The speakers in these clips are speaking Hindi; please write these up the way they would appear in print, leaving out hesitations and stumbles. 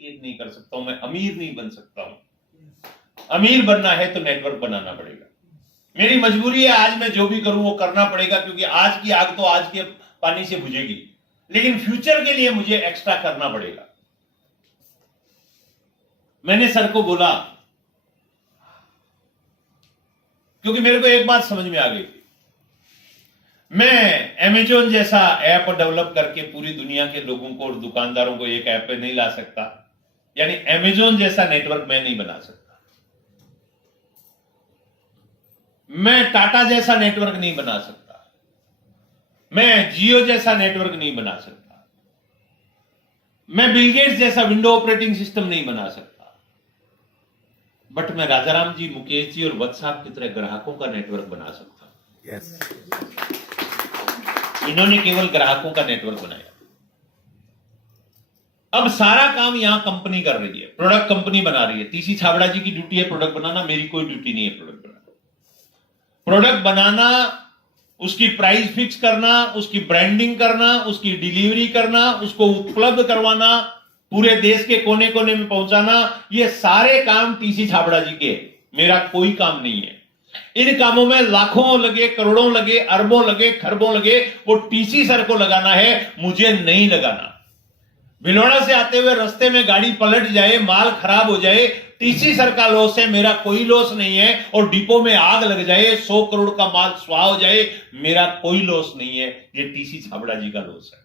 क्रिएट नहीं कर सकता हूं, मैं अमीर नहीं बन सकता हूं। अमीर बनना है तो नेटवर्क बनाना पड़ेगा। मेरी मजबूरी है, आज मैं जो भी करूं वो करना पड़ेगा, क्योंकि आज की आग तो आज के पानी से बुझेगी, लेकिन फ्यूचर के लिए मुझे एक्स्ट्रा करना पड़ेगा। मैंने सर को बोला, क्योंकि मेरे को एक बात समझ में आ गई, मैं अमेजोन जैसा ऐप डेवलप करके पूरी दुनिया के लोगों को और दुकानदारों को एक ऐप पे नहीं ला सकता, यानी अमेजोन जैसा नेटवर्क मैं नहीं बना सकता, मैं टाटा जैसा नेटवर्क नहीं बना सकता, मैं जियो जैसा नेटवर्क नहीं बना सकता, मैं बिल गेट्स जैसा विंडो ऑपरेटिंग सिस्टम नहीं बना सकता, बट मैं राजाराम जी, मुकेश जी और व्हाट्सएप की तरह ग्राहकों का नेटवर्क बना सकता हूं। yes. इन्होंने केवल ग्राहकों का नेटवर्क बनाया। अब सारा काम यहां कंपनी कर रही है, प्रोडक्ट कंपनी बना रही है। टीसी छाबड़ा जी की ड्यूटी है प्रोडक्ट बनाना, मेरी कोई ड्यूटी नहीं है प्रोडक्ट बनाना। प्रोडक्ट बनाना, उसकी प्राइस फिक्स करना, उसकी ब्रांडिंग करना, उसकी डिलीवरी करना, उसको उपलब्ध करवाना, पूरे देश के कोने कोने में पहुंचाना, ये सारे काम टीसी छाबड़ा जी के, मेरा कोई काम नहीं है। इन कामों में लाखों लगे, करोड़ों लगे, अरबों लगे, खरबों लगे, वो टीसी सर को लगाना है, मुझे नहीं लगाना। भिलवाड़ा से आते हुए रास्ते में गाड़ी पलट जाए, माल खराब हो जाए, टीसी सर का लॉस है, मेरा कोई लॉस नहीं है। और डिपो में आग लग जाए, 100 करोड़ का माल स्वाह हो जाए, मेरा कोई लॉस नहीं है। ये टीसी छाबड़ा जी का लॉस है।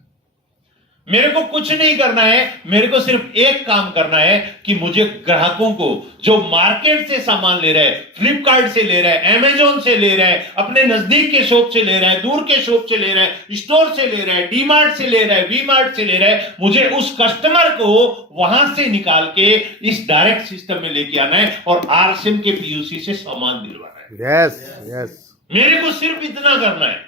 मेरे को कुछ नहीं करना है, मेरे को सिर्फ एक काम करना है कि मुझे ग्राहकों को, जो मार्केट से सामान ले रहे हैं, फ्लिपकार्ट से ले रहे हैं, अमेजोन से ले रहे हैं, अपने नजदीक के शॉप से ले रहे हैं, दूर के शॉप से ले रहे हैं, स्टोर से ले रहे हैं, डी मार्ट से ले रहे हैं, वी मार्ट से ले रहे हैं, मुझे उस कस्टमर को वहां से निकाल के इस डायरेक्ट सिस्टम में लेके आना है और आरसीएम के पीयूसी से सामान दिलवाना है। yes, yes. मेरे को सिर्फ इतना करना है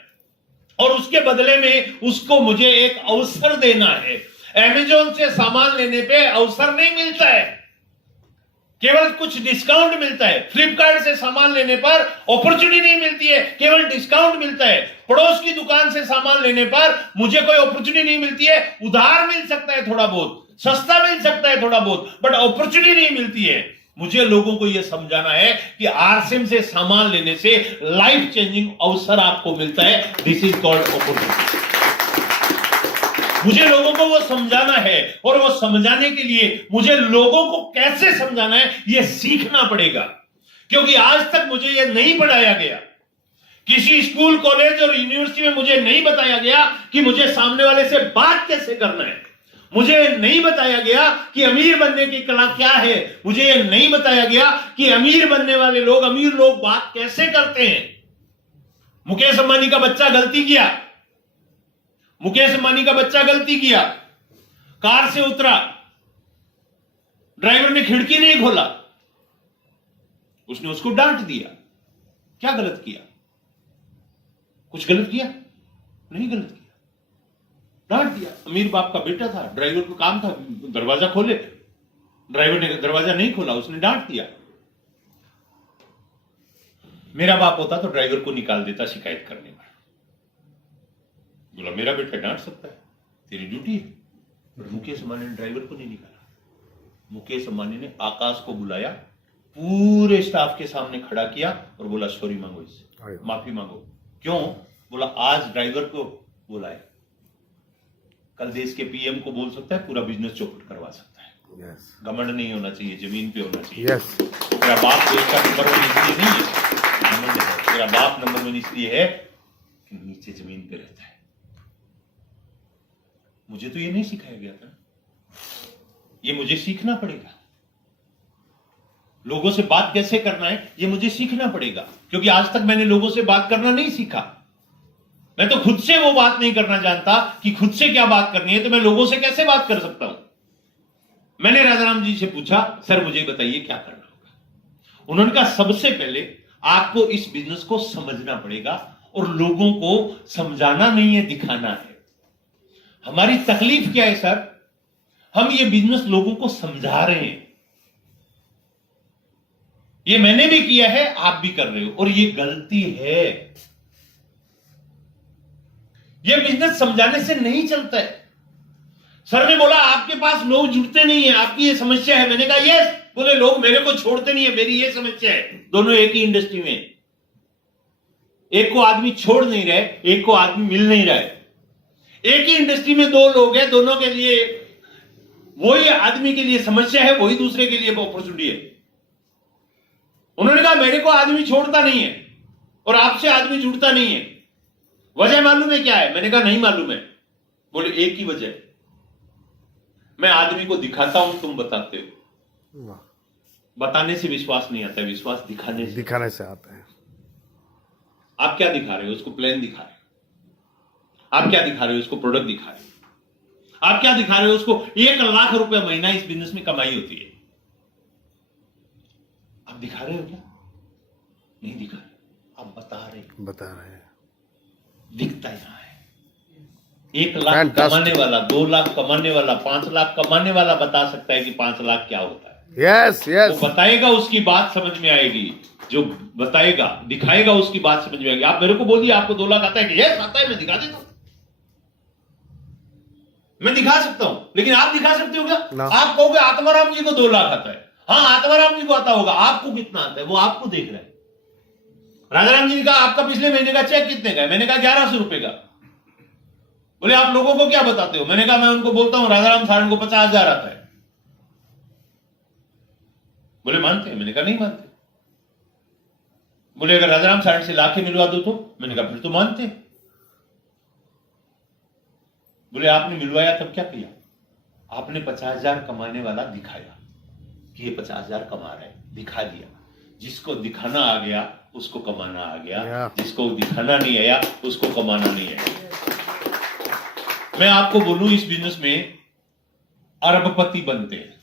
और उसके बदले में उसको मुझे एक अवसर देना है। अमेजोन से सामान लेने पे अवसर नहीं मिलता है, केवल कुछ डिस्काउंट मिलता है। फ्लिपकार्ट से सामान लेने पर अपॉर्चुनिटी नहीं मिलती है, केवल डिस्काउंट मिलता है। पड़ोस की दुकान से सामान लेने पर मुझे कोई अपॉर्चुनिटी नहीं मिलती है, उधार मिल सकता है थोड़ा बहुत, सस्ता मिल सकता है थोड़ा बहुत, बट अपॉर्चुनिटी नहीं मिलती है। मुझे लोगों को यह समझाना है कि आरसीएम से सामान लेने से लाइफ चेंजिंग अवसर आपको मिलता है। This is called opportunity. मुझे लोगों को वो समझाना है, और वो समझाने के लिए मुझे लोगों को कैसे समझाना है यह सीखना पड़ेगा, क्योंकि आज तक मुझे यह नहीं पढ़ाया गया। किसी स्कूल, कॉलेज और यूनिवर्सिटी में मुझे नहीं बताया गया कि मुझे सामने वाले से बात कैसे करना है। मुझे नहीं बताया गया कि अमीर बनने की कला क्या है। मुझे यह नहीं बताया गया कि अमीर बनने वाले लोग, अमीर लोग बात कैसे करते हैं। मुकेश अंबानी का बच्चा गलती किया, मुकेश अंबानी का बच्चा गलती किया, कार से उतरा, ड्राइवर ने खिड़की नहीं खोला, उसने उसको डांट दिया। क्या गलत किया? कुछ गलत किया? नहीं गलत किया, डांट दिया। अमीर बाप का बेटा था, ड्राइवर को काम था दरवाजा खोले, ड्राइवर ने दरवाजा नहीं खोला, उसने डांट दिया। मेरा बाप होता तो ड्राइवर को निकाल देता शिकायत करने पर। बोला मेरा बेटा डांट सकता है, तेरी ड्यूटी है। पर मुकेश अंबानी ने ड्राइवर को नहीं निकाला। मुकेश अंबानी ने आकाश को बुलाया, पूरे स्टाफ के सामने खड़ा किया और बोला सॉरी मांगो, इससे माफी मांगो। क्यों? बोला आज ड्राइवर को बुलाया, कल देश के पीएम को बोल सकता है, पूरा बिजनेस चौपट करवा सकता है। yes. घमंड नहीं होना चाहिए, जमीन पे होना चाहिए। yes. तेरा बाप देश का नंबर वन इसलिए नहीं है, घमंड है। तेरा बाप नंबर वन इसलिए है कि नीचे जमीन पे रहता है। मुझे तो ये नहीं सिखाया गया था, ये मुझे सीखना पड़ेगा। लोगों से बात कैसे करना है ये मुझे सीखना पड़ेगा, क्योंकि आज तक मैंने लोगों से बात करना नहीं सीखा। मैं तो खुद से वो बात नहीं करना जानता कि खुद से क्या बात करनी है, तो मैं लोगों से कैसे बात कर सकता हूं। मैंने राजाराम जी से पूछा, सर मुझे बताइए क्या करना होगा। उन्होंने कहा सबसे पहले आपको इस बिजनेस को समझना पड़ेगा और लोगों को समझाना नहीं है, दिखाना है। हमारी तकलीफ क्या है सर? हम ये बिजनेस लोगों को समझा रहे हैं। ये मैंने भी किया है, आप भी कर रहे हो, और ये गलती है। ये बिजनेस समझाने से नहीं चलता है। सर ने बोला आपके पास लोग जुड़ते नहीं है, आपकी ये समस्या है। मैंने कहा यस। बोले लोग मेरे को छोड़ते नहीं है, मेरी ये समस्या है। दोनों एक ही इंडस्ट्री में, एक को आदमी छोड़ नहीं रहे, एक को आदमी मिल नहीं रहा है। एक ही इंडस्ट्री में दो लोग हैं, दोनों के लिए वही आदमी के लिए समस्या है, वही दूसरे के लिए अपॉर्चुनिटी है। उन्होंने कहा मेरे को आदमी छोड़ता नहीं है और आपसे आदमी जुड़ता नहीं है, वजह मालूम है क्या है? मैंने कहा नहीं मालूम है। बोले एक ही वजह, मैं आदमी को दिखाता हूं, तुम बताते हो। वाह, बताने से विश्वास नहीं आता, विश्वास दिखाने से आता है। आप क्या दिखा रहे हो? उसको प्लान दिखा रहे हो। आप क्या दिखा रहे हो? उसको प्रोडक्ट दिखा रहे हो। आप क्या दिखा रहे हो? उसको 1 लाख रुपए महीना इस बिजनेस में कमाई होती है। आप दिखा रहे हो क्या? नहीं दिखा रहे, आप बता रहे हैं। दिखता यहां है। 1 लाख Fantastic. कमाने वाला, 2 लाख कमाने वाला, 5 लाख कमाने वाला बता सकता है कि 5 लाख क्या होता है। यस यस, वो बताएगा, उसकी बात समझ में आएगी। जो बताएगा, दिखाएगा, उसकी बात समझ में आएगी। आप मेरे को बोलिए आपको 2 लाख आता है कि यस आता है, मैं दिखा देता हूं, मैं दिखा सकता हूं। लेकिन आप दिखा सकते हो क्या? No. आप कहोगे आत्माराम जी को 2 लाख आता है। हाँ, आत्माराम जी को आता होगा, आपको कितना आता है वो आपको देख रहा है। राजाराम जी ने कहा आपका पिछले महीने का चेक कितने का है? मैंने कहा 1100 रुपए का। बोले आप लोगों को क्या बताते हो? मैंने कहा मैं उनको बोलता हूं राजाराम सारण को 50,000 आता है। बोले मानते हैं? मैंने कहा नहीं मानते। बोले अगर राजाराम सारण से लाखें मिलवा दो तो? मैंने कहा फिर तो मानते हैं। बोले आपने मिलवाया तब क्या किया? आपने 50,000 कमाने वाला दिखाया कि ये 50,000 कमा रहा है, दिखा दिया। जिसको दिखाना आ गया उसको कमाना आ गया, जिसको दिखाना नहीं आया उसको कमाना नहीं आया। मैं आपको बोलूं इस बिजनेस में अरबपति बनते हैं,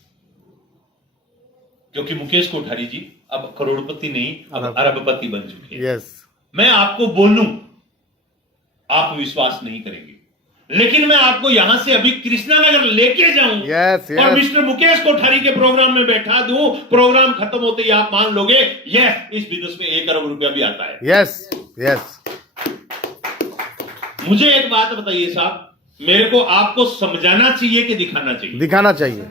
क्योंकि मुकेश कोठारी जी अब करोड़पति नहीं, अब अरबपति बन चुके हैं। यस, मैं आपको बोलूं, आप विश्वास नहीं करेंगे, लेकिन मैं आपको यहां से अभी कृष्णानगर लेके जाऊं यस और यस, मिस्टर मुकेश कोठारी के प्रोग्राम में बैठा दूं। प्रोग्राम खत्म होते ही आप मान लोगे यस, इस बिजनेस में 1 अरब रुपया भी आता है। Yes yes. मुझे एक बात बताइए साहब, मेरे को आपको समझाना चाहिए कि दिखाना चाहिए? दिखाना चाहिए।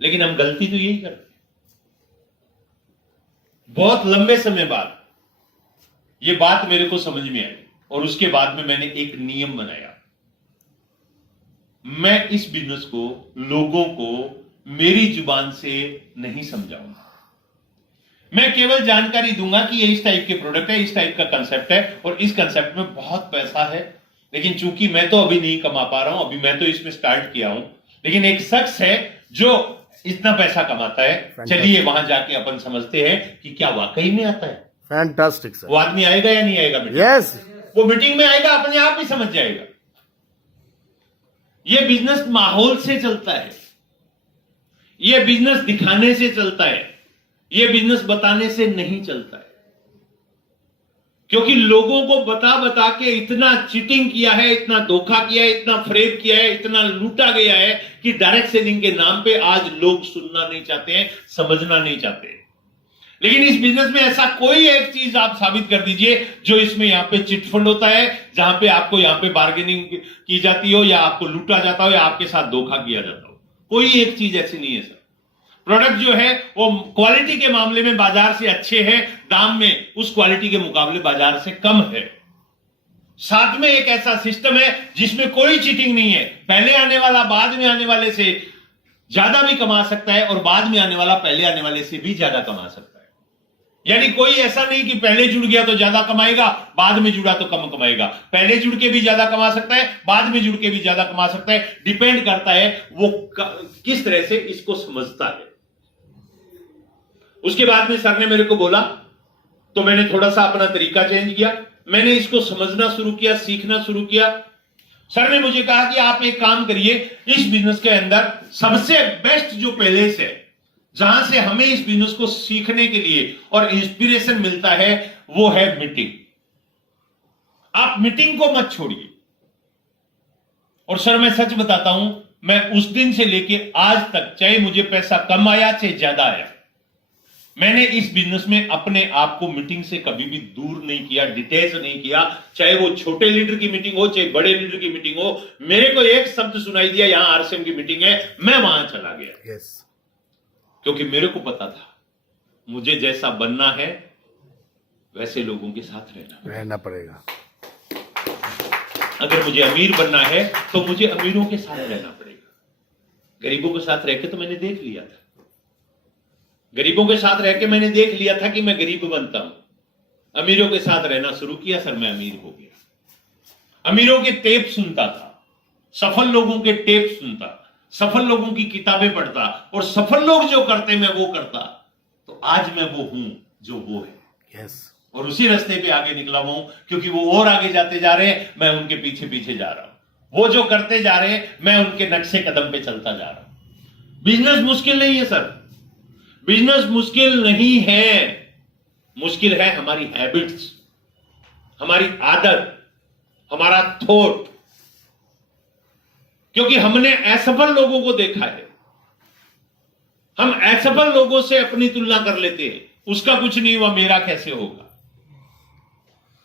लेकिन हम गलती तो यही करते हैं। बहुत लंबे समय बाद यह बात मेरे को समझ में आई और उसके बाद में मैंने एक नियम बनाया। मैं इस बिजनेस को, लोगों को मेरी जुबान से नहीं समझाऊंगा। मैं केवल जानकारी दूंगा कि ये इस टाइप के प्रोडक्ट है, इस टाइप का कंसेप्ट है और इस कंसेप्ट में बहुत पैसा है। लेकिन चूंकि मैं तो अभी नहीं कमा पा रहा हूं, अभी मैं तो इसमें स्टार्ट किया हूं, लेकिन एक शख्स है जो इतना पैसा कमाता है। चलिए वहां जाके अपन समझते हैं कि क्या वाकई में आता है। Fantastic sir. वो आदमी आएगा या नहीं आएगा? यस, वो मीटिंग में आएगा, अपने आप ही समझ जाएगा। ये बिजनेस माहौल से चलता है, ये बिजनेस दिखाने से चलता है, ये बिजनेस बताने से नहीं चलता है। क्योंकि लोगों को बता बता के इतना चीटिंग किया है, इतना धोखा किया है, इतना फ्रेब किया है, इतना लूटा गया है कि डायरेक्ट सेलिंग के नाम पे आज लोग सुनना नहीं चाहते हैं, समझना नहीं चाहते हैं। लेकिन इस बिजनेस में ऐसा कोई एक चीज आप साबित कर दीजिए जो इसमें यहां पे चिटफंड होता है, जहां पे आपको यहां पे बार्गेनिंग की जाती हो या आपको लूटा जाता हो या आपके साथ धोखा किया जाता हो। कोई एक चीज ऐसी नहीं है सर। प्रोडक्ट जो है वो क्वालिटी के मामले में बाजार से अच्छे हैं, दाम में उस क्वालिटी के मुकाबले बाजार से कम है। साथ में एक ऐसा सिस्टम है जिसमें कोई चीटिंग नहीं है। पहले आने वाला बाद में आने वाले से ज्यादा भी कमा सकता है और बाद में आने वाला पहले आने वाले से भी ज्यादा कमा सकता है। यानी कोई ऐसा नहीं कि पहले जुड़ गया तो ज्यादा कमाएगा, बाद में जुड़ा तो कम कमाएगा। पहले जुड़ के भी ज्यादा कमा सकता है, बाद में जुड़ के भी ज्यादा कमा सकता है। डिपेंड करता है वो किस तरह से इसको समझता है। उसके बाद में सर ने मेरे को बोला तो मैंने थोड़ा सा अपना तरीका चेंज किया। मैंने इसको समझना शुरू किया, सीखना शुरू किया। सर ने मुझे कहा कि आप एक काम करिए, इस बिजनेस के अंदर सबसे बेस्ट जो पहले से जहां से हमें इस बिजनेस को सीखने के लिए और इंस्पिरेशन मिलता है वो है मीटिंग। आप मीटिंग को मत छोड़िए। और सर मैं सच बताता हूं, मैं उस दिन से लेके आज तक, चाहे मुझे पैसा कम आया चाहे ज्यादा आया, मैंने इस बिजनेस में अपने आप को मीटिंग से कभी भी दूर नहीं किया, डिटेच नहीं किया। चाहे वो छोटे लीडर की मीटिंग हो, चाहे बड़े लीडर की मीटिंग हो, मेरे को एक शब्द सुनाई दिया यहां आरसीएम की मीटिंग है, मैं वहां चला गया। Yes. क्योंकि मेरे को पता था मुझे जैसा बनना है वैसे लोगों के साथ रहना पड़ेगा। अगर मुझे अमीर बनना है तो मुझे अमीरों के साथ रहना पड़ेगा। गरीबों के साथ रह के तो मैंने देख लिया था, गरीबों के साथ रह के मैंने देख लिया था कि मैं गरीब बनता हूं। अमीरों के साथ रहना शुरू किया सर, मैं अमीर हो गया। अमीरों के टेप सुनता था, सफल लोगों के टेप सुनता, सफल लोगों की किताबें पढ़ता, और सफल लोग जो करते मैं वो करता, तो आज मैं वो हूं जो वो है। Yes. और उसी रास्ते पे आगे निकला हूं, क्योंकि वो और आगे जाते जा रहे हैं, मैं उनके पीछे पीछे जा रहा हूं। वो जो करते जा रहे हैं, मैं उनके नक्शे कदम पे चलता जा रहा हूं। बिजनेस मुश्किल नहीं है सर, बिजनेस मुश्किल नहीं है, मुश्किल है हमारी हैबिट्स, हमारी आदत, हमारा थॉट। क्योंकि हमने असफल लोगों को देखा है, हम असफल लोगों से अपनी तुलना कर लेते हैं, उसका कुछ नहीं हुआ मेरा कैसे होगा,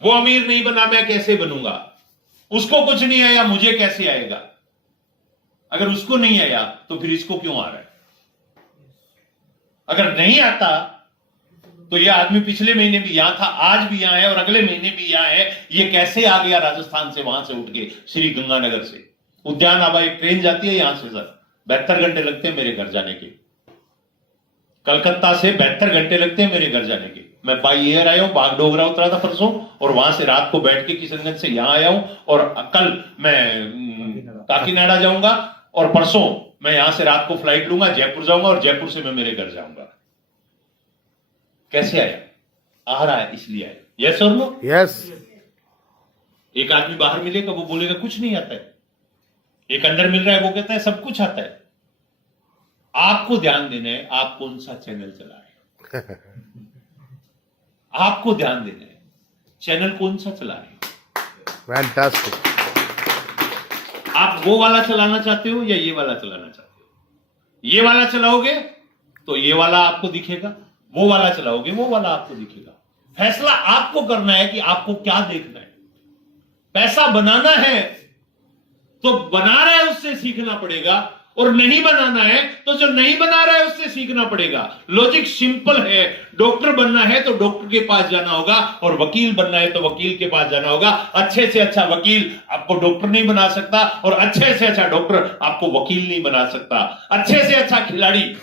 वो अमीर नहीं बना मैं कैसे बनूंगा, उसको कुछ नहीं आया मुझे कैसे आएगा। अगर उसको नहीं आया तो फिर इसको क्यों आ रहा है? अगर नहीं आता तो ये आदमी पिछले महीने भी यहां था, आज भी यहां है और अगले महीने भी यहां है, ये कैसे आ गया राजस्थान से, वहां से उठ के श्री गंगानगर से उद्यान आबा एक ट्रेन जाती है यहां से सर, 72 घंटे लगते हैं मेरे घर जाने के। कलकत्ता से 72 घंटे लगते हैं मेरे घर जाने के। मैं बाई एयर आया हूं, बागडोगरा उतरा था परसों, और वहां से रात को बैठ के किशनगंज से यहां आया हूं, और कल मैं काकीनाडा जाऊंगा, और परसों मैं यहां से रात को फ्लाइट लूंगा, जयपुर जाऊंगा, और जयपुर से मैं मेरे घर जाऊंगा। कैसे आया? आ रहा है इसलिए आया। यस और नो? Yes. एक आदमी बाहर मिलेगा वो बोलेगा कुछ नहीं आता है, एक अंदर मिल रहा है वो कहता है सब कुछ आता है। आपको ध्यान देना है आप कौन सा चैनल चला रहे हैं, आपको ध्यान देना है चैनल कौन सा चला रहे हैं। Fantastic. आप वो वाला चलाना चाहते हो या ये वाला चलाना चाहते हो? ये वाला चलाओगे तो ये वाला आपको दिखेगा, वो वाला चलाओगे वो वाला आपको दिखेगा। फैसला आपको करना है कि आपको क्या देखना है। पैसा बनाना है तो बना रहा है उससे सीखना पड़ेगा, और नहीं बनाना है तो जो नहीं बना रहा है उससे सीखना पड़ेगा। लॉजिक सिंपल है, डॉक्टर बनना है तो डॉक्टर के पास जाना होगा, और वकील बनना है तो वकील के पास जाना होगा। अच्छे से अच्छा वकील आपको डॉक्टर नहीं बना सकता, और अच्छे से अच्छा डॉक्टर आपको वकील नहीं बना सकता। अच्छे से अच्छा खिलाड़ी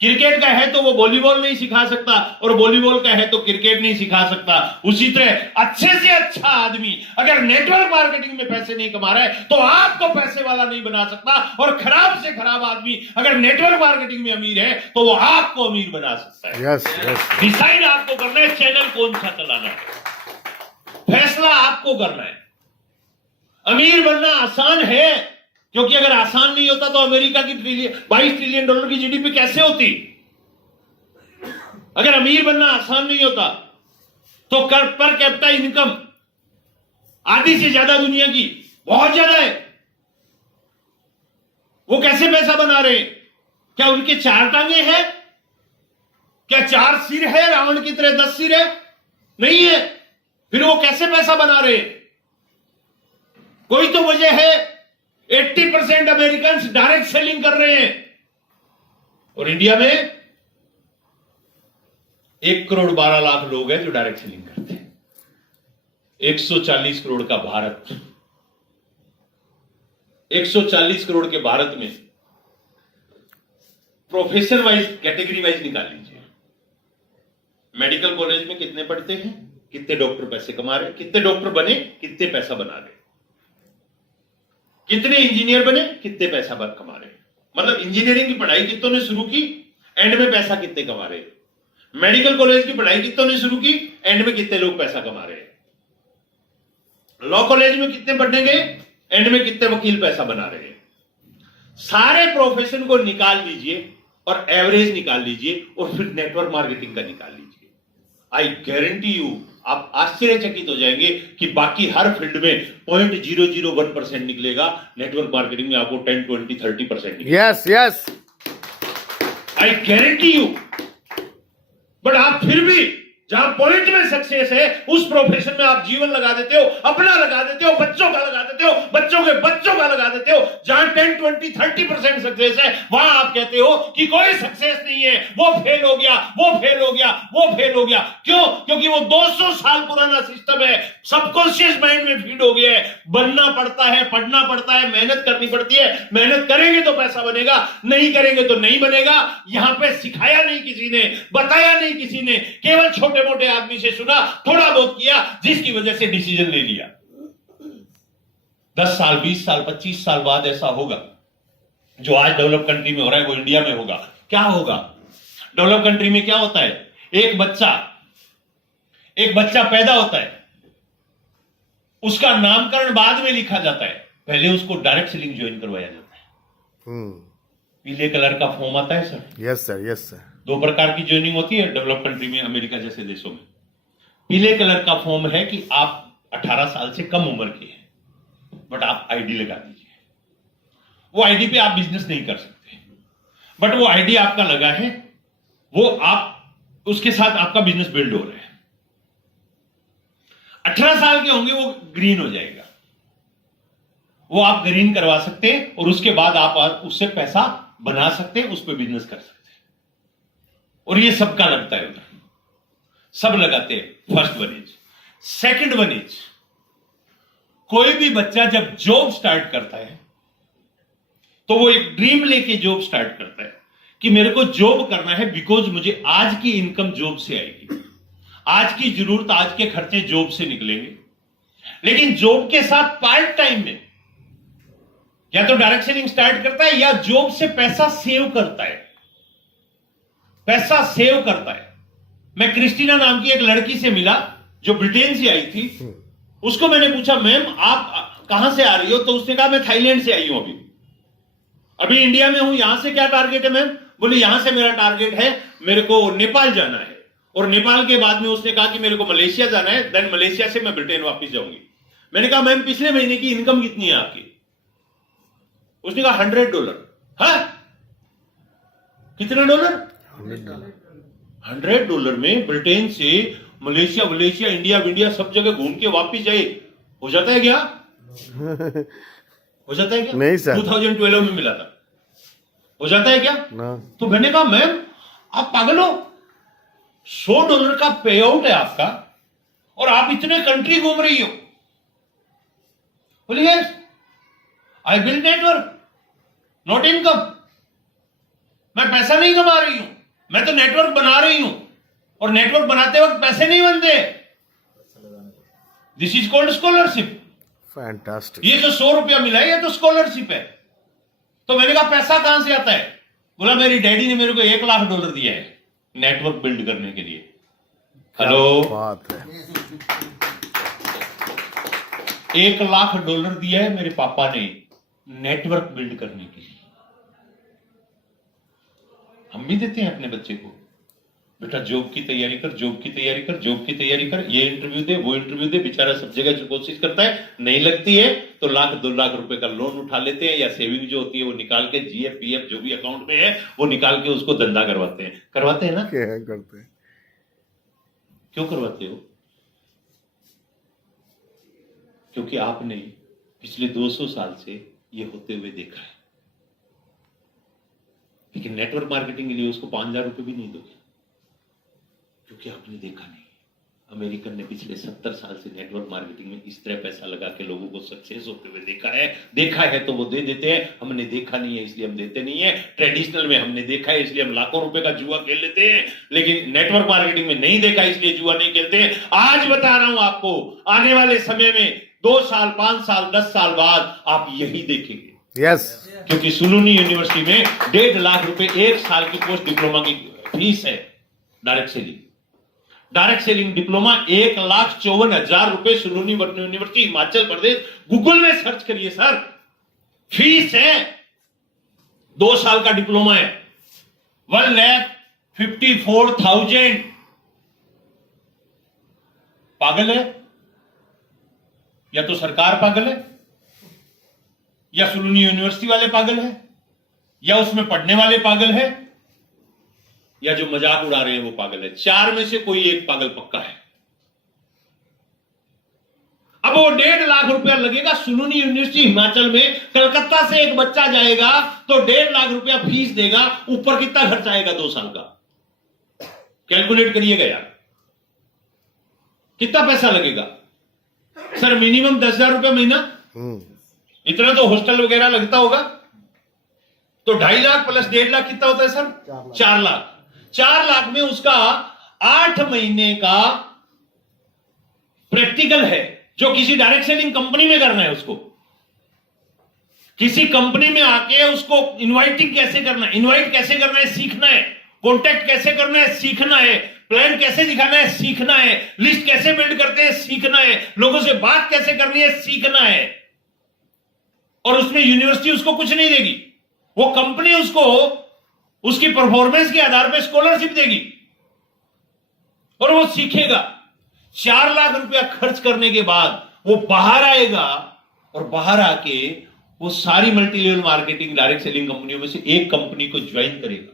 क्रिकेट का है तो वो वॉलीबॉल नहीं सिखा सकता, और वॉलीबॉल का है तो क्रिकेट नहीं सिखा सकता। उसी तरह अच्छे से अच्छा आदमी अगर नेटवर्क मार्केटिंग में पैसे नहीं कमा रहा है तो आपको पैसे वाला नहीं बना सकता, और खराब से खराब आदमी अगर नेटवर्क मार्केटिंग में अमीर है तो वो आपको अमीर बना सकता है। Yes. Yes. डिसाइड आपको करना है चैनल कौन सा चलाना है, फैसला आपको करना है। अमीर बनना आसान है, क्योंकि अगर आसान नहीं होता तो अमेरिका की $22 ट्रिलियन की जीडीपी कैसे होती। अगर अमीर बनना आसान नहीं होता तो पर कैपिटा इनकम आधी से ज्यादा दुनिया की बहुत ज्यादा है, वो कैसे पैसा बना रहे हैं? क्या उनके 4 टांगे हैं? क्या 4 सिर है? रावण की तरह 10 सिर है? नहीं है। फिर वो कैसे पैसा बना रहे हैं? कोई तो वजह है। 80% अमेरिकन डायरेक्ट सेलिंग कर रहे हैं, और इंडिया में 1 करोड़ 12 लाख लोग हैं जो डायरेक्ट सेलिंग करते हैं। 140 करोड़ का भारत, 140 करोड़ के भारत में प्रोफेशन वाइज कैटेगरी वाइज निकाल लीजिए। मेडिकल कॉलेज में कितने पढ़ते हैं, कितने डॉक्टर पैसे कमा रहे हैं, कितने डॉक्टर बने कितने पैसा बना रहे, कितने इंजीनियर बने कितने पैसा कमा रहे हैं। मतलब इंजीनियरिंग की पढ़ाई कितनों ने शुरू की, एंड में पैसा कितने कमा रहे हैं। मेडिकल कॉलेज की पढ़ाई कितनों ने शुरू की, एंड में कितने लोग पैसा कमा रहे हैं। लॉ कॉलेज में कितने पढ़ने गए, एंड में कितने वकील पैसा बना रहे हैं। सारे प्रोफेशन को निकाल लीजिए और एवरेज निकाल लीजिए, और फिर नेटवर्क मार्केटिंग का निकाल लीजिए। आई गारंटी यू आप आश्चर्यचकित हो जाएंगे कि बाकी हर फील्ड में 0.001% निकलेगा, नेटवर्क मार्केटिंग में आपको 10, 20, 30% निकलेगा। Yes. Yes. I guarantee you but आप फिर भी जहां पॉइंट में सक्सेस है उस प्रोफेशन में आप जीवन लगा देते हो, अपना लगा देते हो, बच्चों का लगा देते हो, बच्चों के बच्चों का लगा देते हो। जहां 10, 20, 30% सक्सेस है वहां आप कहते हो कि कोई सक्सेस नहीं है, वो फेल हो गया, वो फेल हो गया, वो फेल हो गया। क्यों? क्योंकि वो 200 साल पुराना सिस्टम है, सबकॉन्शियस माइंड में फीड हो गया है। बनना पड़ता है, पढ़ना पड़ता है, मेहनत करनी पड़ती है। मेहनत करेंगे तो पैसा बनेगा, नहीं करेंगे तो नहीं बनेगा। यहां पे सिखाया नहीं किसी ने, बताया नहीं किसी ने, केवल छोटे मोटे आदमी से सुना, थोड़ा बहुत किया, जिसकी वजह से डिसीजन ले लिया। 10 साल, 20 साल, 25 साल बाद ऐसा होगा। जो आज डेवलप कंट्री में हो रहा है वो इंडिया में होगा। क्या होगा? डेवलप कंट्री में क्या होता है? एक बच्चा पैदा होता है, उसका नामकरण बाद में लिखा जाता है, पहले उसको डायरेक्ट सेलिंग ज्वाइन करवाया जाता है। पीले कलर का फॉर्म आता है sir. Yes sir, yes sir. 2 प्रकार की ज्वाइनिंग होती है डेवलप कंट्री में, अमेरिका जैसे देशों में। पीले कलर का फॉर्म है कि आप 18 साल से कम उम्र के हैं, बट आप आईडी लगा दीजिए। वो आईडी पे आप बिजनेस नहीं कर सकते, बट वो आईडी आपका लगा है, वो आप उसके साथ आपका बिजनेस बिल्ड हो रहा है। 18 साल के होंगे वो ग्रीन हो जाएगा, वो आप ग्रीन करवा सकते हैं और उसके बाद आप उससे पैसा बना सकते हैं, उस पर बिजनेस कर सकते हैं। और ये सबका लगता है उधर, सब लगाते हैं। First one age. Second one age, कोई भी बच्चा जब जॉब स्टार्ट करता है तो वो एक ड्रीम लेके जॉब स्टार्ट करता है कि मेरे को जॉब करना है, बिकॉज मुझे आज की इनकम जॉब से आएगी, आज की जरूरत, आज के खर्चे जॉब से निकलेंगे। लेकिन जॉब के साथ पार्ट टाइम में या तो डायरेक्ट सेलिंग स्टार्ट करता है या जॉब से पैसा सेव करता है, पैसा सेव करता है। मैं क्रिस्टीना नाम की एक लड़की से मिला जो ब्रिटेन से आई थी। उसको मैंने पूछा, मैम आप कहां से आ रही हो? तो उसने कहा मैं थाईलैंड से आई हूं, अभी इंडिया में हूं। यहां से क्या टारगेट है मैम? बोले यहां से मेरा टारगेट है, मेरे को नेपाल जाना है, और नेपाल के बाद में उसने कहा कि मेरे को मलेशिया जाना है, देन मलेशिया से मैं ब्रिटेन वापस जाऊंगी। मैंने कहा मैम पिछले महीने की इनकम कितनी है आपकी? उसने कहा $100। हाँ, कितना डॉलर? $100 में ब्रिटेन से मलेशिया, इंडिया सब जगह घूम के वापिस जाए, हो जाता है क्या? हो जाता है क्या? नहीं सर। 2012 में मिला था, हो जाता है क्या? ना। तो मैंने कहा मैम आप पागल हो, $100 का पे आउट है आपका और आप इतने कंट्री घूम रही हो। बोलिए yes, I build network, not income. मैं पैसा नहीं कमा रही हूं, मैं तो नेटवर्क बना रही हूं, और नेटवर्क बनाते वक्त पैसे नहीं बनते। This is called scholarship. Fantastic. ये जो $100 मिला है ये तो स्कॉलरशिप है। तो मैंने कहा पैसा कहां से आता है? बोला मेरी डैडी ने मेरे को $1 लाख दिया है नेटवर्क बिल्ड करने के लिए। हेलो, बात है। $1 लाख दिया है मेरे पापा ने नेटवर्क बिल्ड करने के लिए। हम भी देते हैं अपने बच्चे को, बेटा जॉब की तैयारी कर, जॉब की तैयारी कर, जॉब की तैयारी कर, ये इंटरव्यू दे, वो इंटरव्यू दे। बेचारा सब जगह जो कोशिश करता है, नहीं लगती है तो $1 2 लाख रुपए का लोन उठा लेते हैं, या सेविंग जो होती है वो निकाल के, जीएफ पीएफ जो भी अकाउंट में है वो निकाल के उसको धंधा करवाते हैं ना? क्या करते हैं? क्यों करवाते हो? क्योंकि आपने पिछले 200 साल से ये होते हुए देखा है। लेकिन नेटवर्क मार्केटिंग के लिए उसको $5000 भी नहीं दोगे, क्योंकि आपने देखा नहीं। अमेरिकन ने पिछले 70 साल से नेटवर्क मार्केटिंग में इस तरह पैसा लगा के लोगों को सक्सेस होते हुए देखा है तो वो दे देते हैं। हमने देखा नहीं है इसलिए हम देते नहीं है। ट्रेडिशनल में हमने देखा है इसलिए हम लाखों रुपए का जुआ खेल लेते हैं, लेकिन नेटवर्क मार्केटिंग में नहीं देखा इसलिए जुआ नहीं खेलते हैं। आज बता रहा हूं आपको, आने वाले समय में 2 साल, 5 साल, 10 साल बाद आप यही देखेंगे। यस। क्योंकि सुलूनी यूनिवर्सिटी में $1.5 लाख एक साल की पोस्ट डिप्लोमा की फीस है। Direct selling diploma $1,54,000 Shoolini university, Himachal Pradesh. Google में सर्च करिए सर, फीस है। 2 साल का डिप्लोमा है, 1,54,000। पागल है? या तो सरकार पागल है, या सुलूनी यूनिवर्सिटी वाले पागल है, या उसमें पढ़ने वाले पागल है। या जो मजाक उड़ा रहे हैं वो पागल है। 4 में से कोई एक पागल पक्का है। अब वो 1.5 लाख रुपया लगेगा। सुलूनी यूनिवर्सिटी हिमाचल में, कलकत्ता से एक बच्चा जाएगा तो 1.5 लाख रुपया फीस देगा, ऊपर कितना खर्च आएगा 2 साल का? कैलकुलेट करिएगा यार, कितना पैसा लगेगा? सर मिनिमम 10,000 रुपया महीना, इतना तो हॉस्टल वगैरह लगता होगा। तो 2.5 लाख प्लस 1.5 लाख कितना होता है सर? 4 लाख। 4 लाख में उसका 8 महीने का प्रैक्टिकल है, जो किसी डायरेक्ट सेलिंग कंपनी में करना है। उसको किसी कंपनी में आके उसको इनवाइटिंग कैसे करना है, इनवाइट कैसे करना है सीखना है, कॉन्टेक्ट कैसे करना है सीखना है, प्लान कैसे दिखाना है सीखना है, लिस्ट कैसे बिल्ड करते हैं सीखना है, लोगों से बात कैसे करनी है सीखना है। और उसमें यूनिवर्सिटी उसको कुछ नहीं देगी, वो कंपनी उसको उसकी परफॉर्मेंस के आधार पर स्कॉलरशिप देगी और वो सीखेगा। 4 लाख रुपया खर्च करने के बाद वो बाहर आएगा और बाहर आके वो सारी multi level marketing direct selling कंपनियों में से एक कंपनी को ज्वाइन करेगा।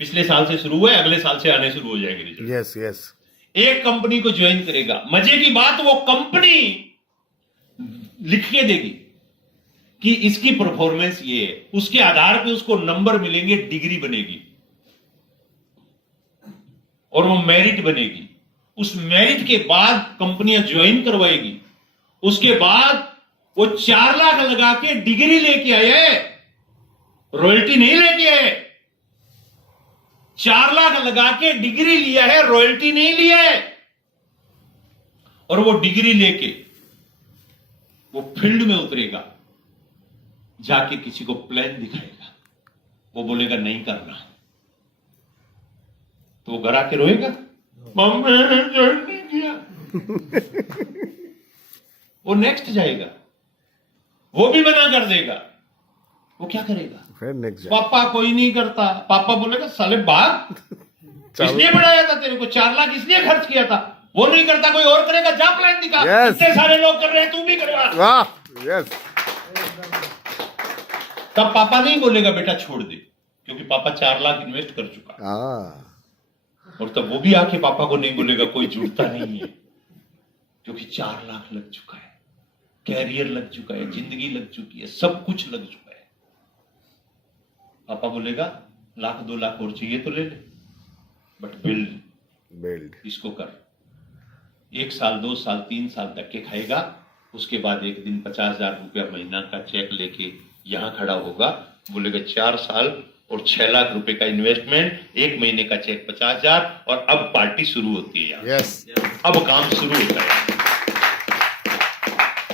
पिछले साल से शुरू हुआ है, अगले साल से आने शुरू हो जाएंगे रिजल्ट। Yes yes. एक कंपनी को ज्वाइन करेगा। मजे की बात, वो कंपनी लिख के देगी कि इसकी परफॉर्मेंस ये है, उसके आधार पे उसको नंबर मिलेंगे, डिग्री बनेगी और वो मेरिट बनेगी। उस मेरिट के बाद कंपनियां ज्वाइन करवाएगी। उसके बाद वो 4 लाख लगा के डिग्री लेके आए, रॉयल्टी नहीं लेके आए। 4 लाख लगा के डिग्री लिया है, रॉयल्टी नहीं लिया है। और वो डिग्री लेके वो फील्ड में उतरेगा, जाके किसी को प्लान दिखाएगा, वो बोलेगा नहीं करना, तो वो घर आके रोएगा, मम्मी ने ज्वाइन नहीं किया। वो नेक्स्ट जाएगा, वो भी मना कर देगा। वो क्या करेगा? फिर नेक्स्ट पापा कोई नहीं करता। पापा बोलेगा साले बाप, इसलिए बढ़ाया था तेरे को, 4 लाख इसलिए खर्च किया था। वो नहीं करता, कोई और करेगा, जा प्लान दिखा। Yes. इतने सारे लोग कर रहे हैं, तू भी करवा। वाह यस। तब पापा नहीं बोलेगा बेटा छोड़ दे, क्योंकि पापा 4 लाख इन्वेस्ट कर चुका है। हाँ और तब वो भी आके पापा को नहीं बोलेगा कोई जुड़ता नहीं है, क्योंकि 4 लाख लग चुका है, कैरियर लग चुका है, जिंदगी लग चुकी है, सब कुछ लग चुका है। पापा बोलेगा 1 लाख 2 लाख और चाहिए तो ले ले, बट बिल्ड इसको कर। 1 साल 2 साल 3 साल धक्के खाएगा, उसके बाद एक दिन 50,000 रुपया महीना का चेक लेके यहां खड़ा होगा, बोलेगा 4 साल और 6 लाख रुपए का इन्वेस्टमेंट, 1 महीने का चेक 50,000, और अब पार्टी शुरू होती है यार। यस। अब काम शुरू होता है।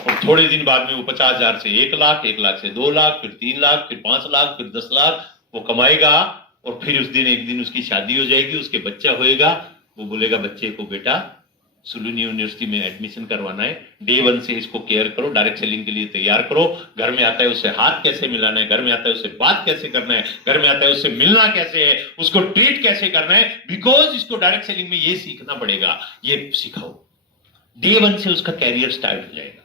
और थोड़े दिन बाद में वो 50,000 से 1 लाख, 1 लाख से 2 लाख, फिर 3 लाख, फिर 5 लाख, फिर 10 लाख वो कमाएगा। और फिर उस दिन एक दिन उसकी शादी हो जाएगी, उसके बच्चा होएगा। वो बोलेगा बच्चे को बेटा सुलूनी यूनिवर्सिटी में एडमिशन करवाना है, डे 1 से इसको केयर करो, डायरेक्ट सेलिंग के लिए तैयार करो। घर में आता है उससे हाथ कैसे मिलाना है, घर में आता है उससे बात कैसे करना है, घर में आता है उससे मिलना कैसे है, उसको ट्रीट कैसे करना है, बिकॉज इसको डायरेक्ट सेलिंग में ये सीखना पड़ेगा, ये सिखाओ। डे 1 से उसका कैरियर स्टार्ट हो जाएगा।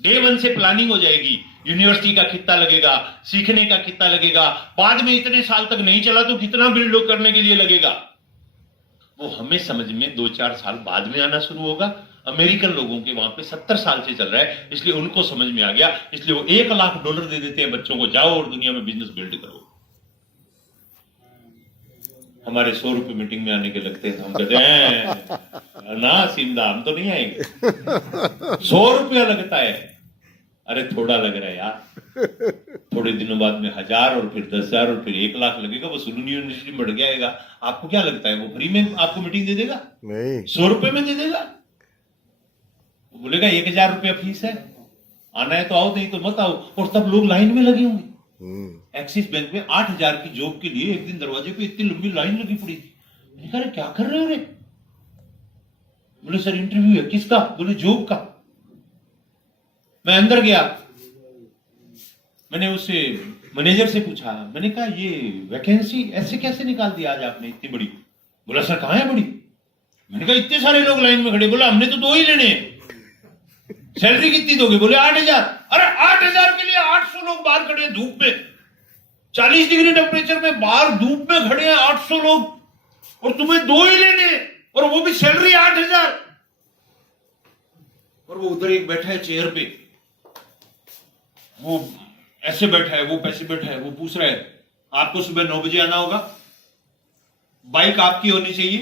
डे 1 से प्लानिंग हो जाएगी, यूनिवर्सिटी का कितना लगेगा, सीखने का कितना लगेगा, बाद में इतने साल तक नहीं चला तो कितना बिल्ड करने के लिए लगेगा। वो हमें समझ में 2-4 साल बाद में आना शुरू होगा। अमेरिकन लोगों के वहां पे 70 साल से चल रहा है, इसलिए उनको समझ में आ गया, इसलिए वो $1 लाख दे देते हैं बच्चों को, जाओ और दुनिया में बिजनेस बिल्ड करो। हमारे 100 रुपए मीटिंग में आने के लगते हैं, हम कहते हैं ना सिमदा हम तो नहीं आएंगे। 100 रुपया लगता है, अरे थोड़ा लग रहा है यार, थोड़े दिनों बाद में 1000 और फिर 10,000 और फिर 1 लाख लगेगा। वो सुलूनी यूनिवर्सिटी में बढ़ जाएगा। आपको क्या लगता है वो फ्री में आपको मीटिंग दे देगा? नहीं, 100 रुपए में दे देगा। वो बोलेगा 1,000 रुपया फीस है, आना है तो आओ, नहीं तो मत आओ। और तब लोग लाइन में लगे होंगे। एक्सिस बैंक में 8,000 की जॉब के लिए एक दिन दरवाजे पे इतनी लंबी लाइन लगी पड़ी थी। मैंने कहा क्या कर रहे हो रे? बोले सर इंटरव्यू है। किसका? बोले जॉब का। मैं अंदर गया, मैंने उससे मैनेजर से पूछा, मैंने कहा ये वैकेंसी ऐसे कैसे निकाल दी आज आपने इतनी बड़ी? बोला सर कहां है बड़ी? मैंने कहा इतने सारे लोग लाइन में खड़े। बोला हमने तो 2 ही लेने हैं। सैलरी कितनी दोगे? बोले 8,000। अरे 8,000 के लिए 800 लोग बाहर खड़े हैं धूप में, 40 डिग्री टेम्परेचर में बाहर धूप में खड़े हैं 800 लोग। और तुम्हें 2 ही लेने, और वो भी सैलरी 8,000। और वो उधर एक बैठा है चेयर पे, वो ऐसे बैठा है, वो पैसे बैठा है, वो पूछ रहा है आपको सुबह 9 बजे आना होगा, बाइक आपकी होनी चाहिए,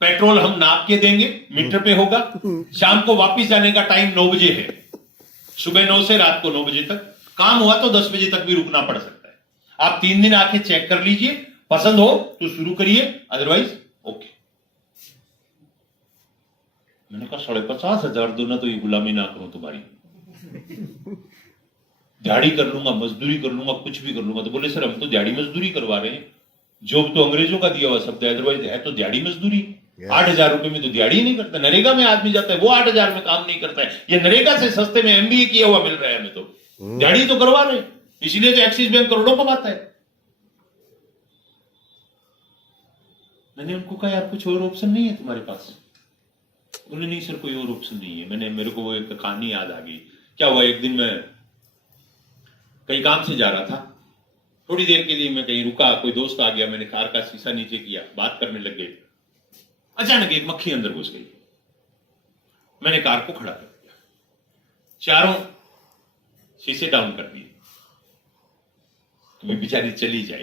पेट्रोल हम नाप के देंगे, मीटर पे होगा, शाम को वापस जाने का टाइम 9 बजे है, सुबह 9 से रात को 9 बजे तक, काम हुआ तो 10 बजे तक भी रुकना पड़ सकता है, आप 3 दिन आके चेक कर लीजिए, पसंद हो तो शुरू करिए, अदरवाइज ओके। मैंने कहा 50,500 दो ना, तो ये गुलामी ना करूं तुम्हारी, दिहाड़ी कर लूंगा, मजदूरी कर लूंगा, कुछ भी कर लूंगा। तो बोले सर हम तो दिहाड़ी मजदूरी करवा रहे हैं, जॉब तो अंग्रेजों का दिया हुआ शब्द है, अदरवाइज है तो दिहाड़ी मजदूरी। 8,000 रुपए में तो दिहाड़ी ही नहीं करता। नरेगा में आदमी जाता है, वो 8,000 में काम नहीं करता है, ये नरेगा से सस्ते में MBA किया हुआ मिल रहा है हमें, तो दिहाड़ी तो करवा रहे हैं, इसलिए तो एक्सिस बैंक करोड़ों कमाता है। मैंने उनको कहा यार कुछ और ऑप्शन नहीं है तुम्हारे पास? बोले नहीं सर कोई और ऑप्शन नहीं है। मेरे को वो एक कहानी याद आ गई। क्या हुआ, एक दिन मैं कहीं काम से जा रहा था, थोड़ी देर के लिए मैं कहीं रुका, कोई दोस्त आ गया, मैंने कार का शीशा नीचे किया, बात करने लग गए, अचानक एक मक्खी अंदर घुस गई। मैंने कार को खड़ा कर दिया, चारों शीशे डाउन कर दिए, तो बेचारी चली जाए।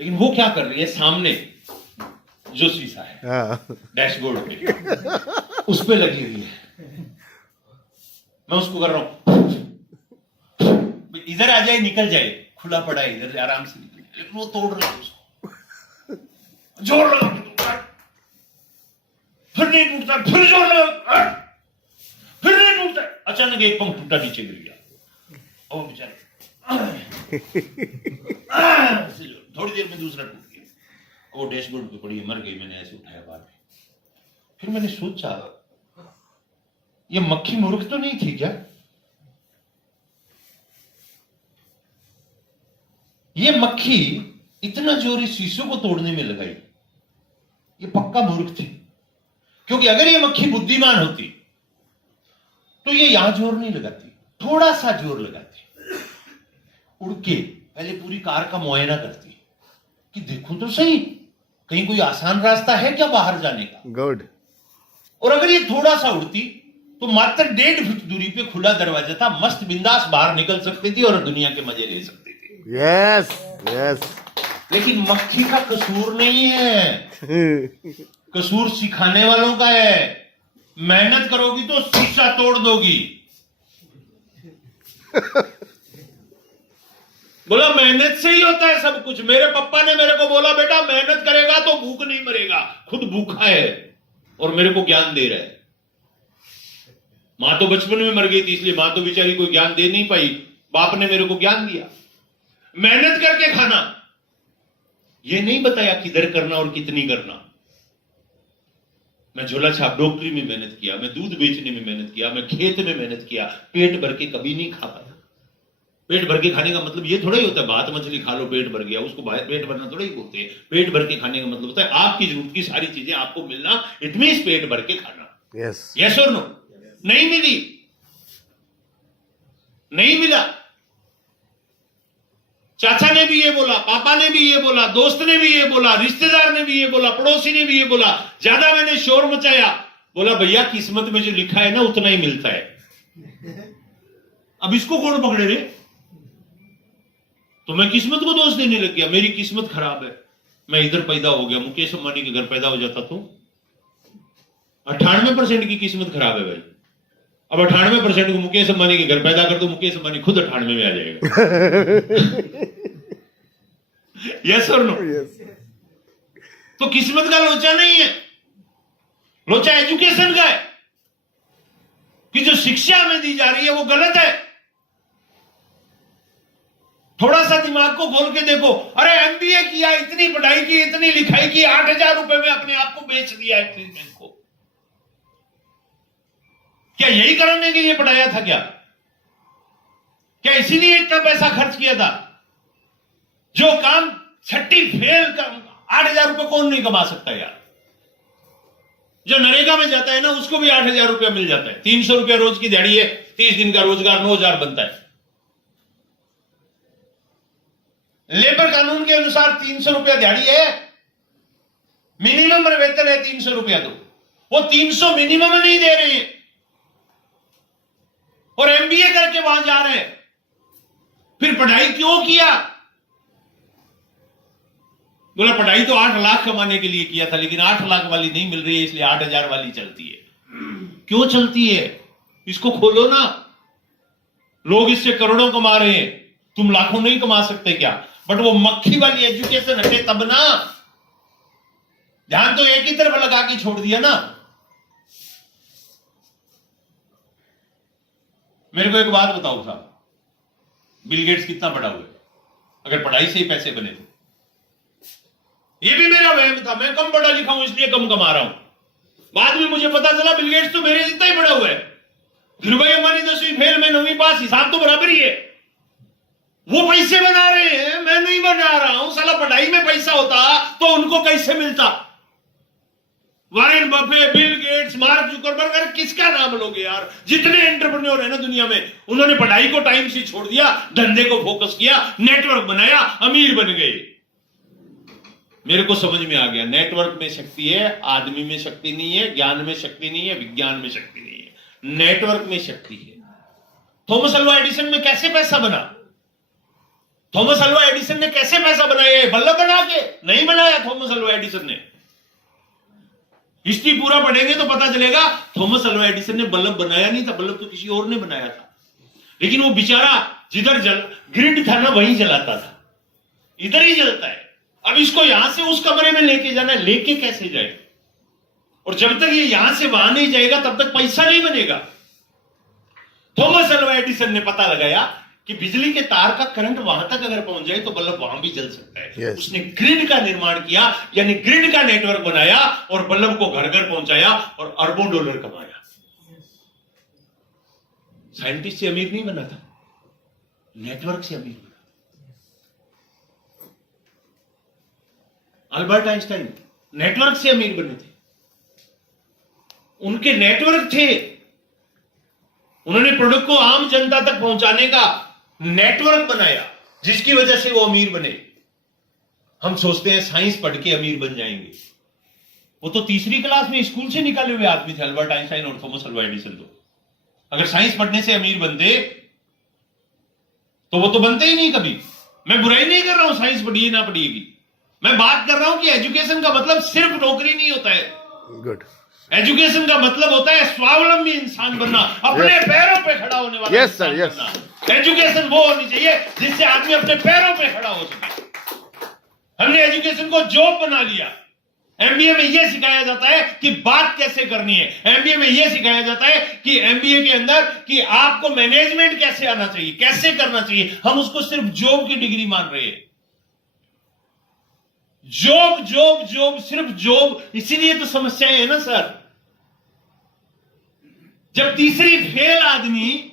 लेकिन वो क्या कर रही है, सामने जो शीशा है डैशबोर्ड पे, उस पे लगी हुई है। मैं उसको कर रहा हूं, इधर आ जाए निकल जाए, खुला पड़ा है इधर आराम से निकल जाए, लेकिन वो तोड़ रहा है उसको, जोर लगा के टूटा, फिर नहीं टूटता, फिर जोर लगा, फिर नहीं टूटता। अचानक एक पंख टूटा, नीचे गिर गया, और बेचारा थोड़ी देर में दूसरा टूट गया, वो डैशबोर्ड पे पड़ी, मर गई। मैंने ऐसे उठाया बाद में, फिर मैंने सोचा ये मक्खी मूर्ख तो नहीं थी क्या? ये मक्खी इतना जोर इस शीशों को तोड़ने में लगाई, ये पक्का मूर्ख थी। क्योंकि अगर ये मक्खी बुद्धिमान होती तो ये यहां जोर नहीं लगाती, थोड़ा सा जोर लगाती, उड़ के पहले पूरी कार का मुआयना करती कि देखूं तो सही कहीं कोई आसान रास्ता है क्या बाहर जाने का। गुड। और अगर ये थोड़ा सा उड़ती तो मात्र 1.5 फीट दूरी पे खुला दरवाजा था, मस्त बिंदास बाहर निकल सकती थी और दुनिया के मजे ले सकती थी। Yes yes. लेकिन मक्खी का कसूर नहीं है, कसूर सिखाने वालों का है। मेहनत करोगी तो शीशा तोड़ दोगी। बोला मेहनत से ही होता है सब कुछ। मेरे पापा ने मेरे को बोला बेटा मेहनत करेगा तो भूख नहीं मरेगा, खुद भूखा है और मेरे को ज्ञान दे रहा है। मां तो बचपन में मर गई थी, इसलिए मां तो बेचारी कोई ज्ञान दे नहीं पाई, बाप ने मेरे को ज्ञान दिया। मेहनत करके खाना, ये नहीं बताया किधर करना और कितनी करना। मैं झोला छाप डॉक्टरी में मेहनत किया, मैं दूध बेचने में मेहनत किया, मैं खेत में मेहनत किया, पेट भर के कभी नहीं खा पाया। पेट भर के खाने का मतलब ये थोड़ा ही होता है भात मछली खा लो पेट भर गया, उसको पेट भरना थोड़ा ही बोलते हैं। पेट भर के खाने का मतलब होता है आपकी जरूरत की सारी चीजें आपको मिलना, इट मींस पेट भर के खाना। यस यस और नो? नहीं मिली, नहीं मिला। चाचा ने भी ये बोला, पापा ने भी ये बोला, दोस्त ने भी ये बोला, रिश्तेदार ने भी ये बोला, पड़ोसी ने भी ये बोला। ज्यादा मैंने शोर मचाया, बोला भैया किस्मत में जो लिखा है ना उतना ही मिलता है। अब इसको कौन पकड़े रे? तो मैं किस्मत को दोष देने लग गया, मेरी किस्मत खराब है, मैं इधर पैदा हो गया। मुकेश अंबानी के घर पैदा हो जाता तो 98% की किस्मत खराब है भाई। अब 98% को मुकेश अंबानी के घर पैदा कर दो, मुकेश अंबानी खुद 98 में आ जाएगा। यस और नो? तो किस्मत का लोचा नहीं है, लोचा एजुकेशन का है कि जो शिक्षा हमें दी जा रही है वो गलत है। थोड़ा सा दिमाग को खोल के देखो। अरे MBA किया, इतनी पढ़ाई की, इतनी लिखाई की, 8,000 रुपए में अपने आप को बेच दिया एक्सिस बैंक को। क्या यही करने के लिए पढ़ाया था क्या? क्या इसीलिए इतना पैसा खर्च किया था? जो काम छठी फेल का 8,000 रुपए कौन नहीं कमा सकता यार? जो नरेगा में जाता है ना उसको भी 8,000 रुपया मिल जाता है। 300 रुपया रोज की दिहाड़ी है, 30 दिन का रोजगार 9,000 बनता है। लेबर कानून के अनुसार 300 रुपया दिहाड़ी है, मिनिमम वेतन है 300 रुपया दो, वो 300 मिनिमम नहीं दे रहे हैं और एमबीए करके वहां जा रहे हैं। फिर पढ़ाई क्यों किया? बोला पढ़ाई तो 8 लाख कमाने के लिए किया था, लेकिन 8 लाख वाली नहीं मिल रही है, इसलिए 8,000 वाली चलती है। क्यों चलती है? इसको खोलो ना। लोग इससे करोड़ों कमा रहे हैं, तुम लाखों नहीं कमा सकते क्या? बट वो मक्खी वाली एजुकेशन हटे तब ना। ध्यान तो एक ही तरफ लगा के छोड़ दिया ना। मेरे को एक बात बताओ साहब, बिल गेट्स कितना पढ़ा हुआ है? अगर पढ़ाई से ही पैसे बने तो ये भी मेरा वहम था, मैं कम पढ़ा लिखा हूं इसलिए कम कमा रहा हूं। बाद में मुझे पता चला बिल गेट्स तो मेरे जितना ही पढ़ा हुआ है। धीरूभाई अंबानी 10वीं फेल, में 9वीं पास, हिसाब तो बराबर ही है। वो पैसे बना रहे हैं, मैं नहीं बना रहा हूं। साला पढ़ाई में पैसा होता तो उनको कैसे मिलता? Warren Buffett, Bill Gates, Mark Zuckerberg, अरे किसका नाम लोगे यार? जितने एंटरप्रेन्योर है ना दुनिया में, उन्होंने पढ़ाई को टाइम से छोड़ दिया, धंधे को फोकस किया, नेटवर्क बनाया, अमीर बन गए। मेरे को समझ में आ गया, नेटवर्क में शक्ति है, आदमी में शक्ति नहीं है, ज्ञान में शक्ति नहीं है, विज्ञान में शक्ति नहीं है, नेटवर्क में शक्ति है। थॉमस अल्वा एडिसन में कैसे पैसा बना? थॉमस अल्वा एडिसन ने कैसे पैसा बनाया? बल्ब बना के नहीं बनाया थॉमस अल्वा एडिसन ने। हिस्ट्री पूरा पढ़ेंगे तो पता चलेगा थॉमस अल्वा एडिसन ने बल्ब बनाया नहीं था, बल्ब तो किसी और ने बनाया था। लेकिन वो बेचारा जिधर ग्रिड था ना वहीं जलाता था, इधर ही जलता है। अब इसको यहां से उस कमरे में लेके जाना है, लेके कैसे जाए? और जब तक ये यहां से वहां नहीं जाएगा तब तक पैसा नहीं बनेगा। थॉमस अल्वा एडिसन ने पता लगाया कि बिजली के तार का करंट वहां तक अगर पहुंच जाए तो बल्ब वहां भी जल सकता है। Yes. उसने ग्रिड का निर्माण किया, यानी ग्रिड का नेटवर्क बनाया और बल्ब को घर घर पहुंचाया और अरबों डॉलर कमाया। साइंटिस्ट से अमीर नहीं बना था, नेटवर्क से अमीर बना। अल्बर्ट आइंस्टाइन नेटवर्क से अमीर बने थे, उनके नेटवर्क थे। उन्होंने प्रोडक्ट को आम जनता तक पहुंचाने का नेटवर्क बनाया, जिसकी वजह से वो अमीर बने। हम सोचते हैं साइंस पढ़ के अमीर बन जाएंगे। वो तो तीसरी क्लास में स्कूल से निकाले हुए आदमी थे, अल्बर्ट आइंस्टाइन और थॉमस अल्वा एडिसन। तो अगर साइंस पढ़ने से अमीर बनते तो वो तो बनते ही नहीं कभी। मैं बुराई नहीं कर रहा हूं साइंस पढ़िए ना पढ़िएगी, मैं बात कर रहा हूं कि एजुकेशन का मतलब सिर्फ नौकरी नहीं होता है। गुड। एजुकेशन का मतलब होता है स्वावलंबी इंसान बनना, अपने पैरों पे खड़ा होने वाला इंसान बनना। एजुकेशन वो होनी चाहिए जिससे आदमी अपने पैरों पे खड़ा हो सके। हमने एजुकेशन को जॉब बना लिया। एमबीए में यह सिखाया जाता है कि बात कैसे करनी है, एमबीए में यह सिखाया जाता है कि एमबीए के अंदर कि आपको मैनेजमेंट कैसे आना चाहिए, कैसे करना चाहिए। हम उसको सिर्फ जॉब की डिग्री मान रहे हैं। जॉब जॉब जॉब, सिर्फ जॉब। इसीलिए तो समस्याएं है ना सर। जब तीसरी फेल आदमी